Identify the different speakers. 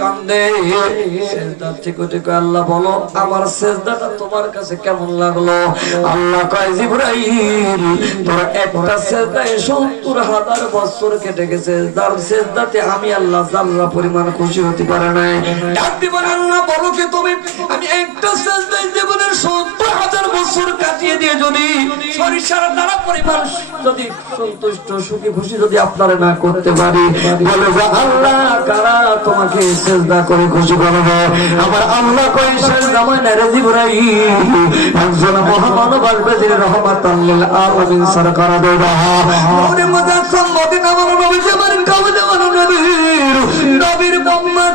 Speaker 1: কান্দে। সেজদা থেকে থেকে আল্লাহ বলো, আমার সেজদাটা তোমার কাছে কেমন লাগল? আল্লাহ কয়, জিব্রাইল, তোরা একটা সেজদায় সত্তর হাজার বছর কেটে গেছে। যার সেজদাতে আমি আল্লাহ জাল্লা পরিমাণ খুশি হতে পারে নাই। ডাক দিবেন আল্লাহ বলো কি তুমি, আমি একটা সেজদায় জীবনের সত্তর হাজার বছর কাটিয়ে দিয়ে যদি সরিষার দ্বারা পরিমাণ যদি সন্তুষ্ট, সুখী, খুশি যদি আপনারা না করতে পারি, বলে আল্লাহ কারা তোমাকে সেজদা করে খুশি করবে আমার আল্লাহ কই সেজদা মানে জিবরাইল, একজন মহামানব যিনি রহমাতাল লিল আলামিন সরকার দেবা। নূরে মুজাসসাম মদিনা আমার নবী জামান কাবদে আমার নবীর নবীর মোহাম্মদ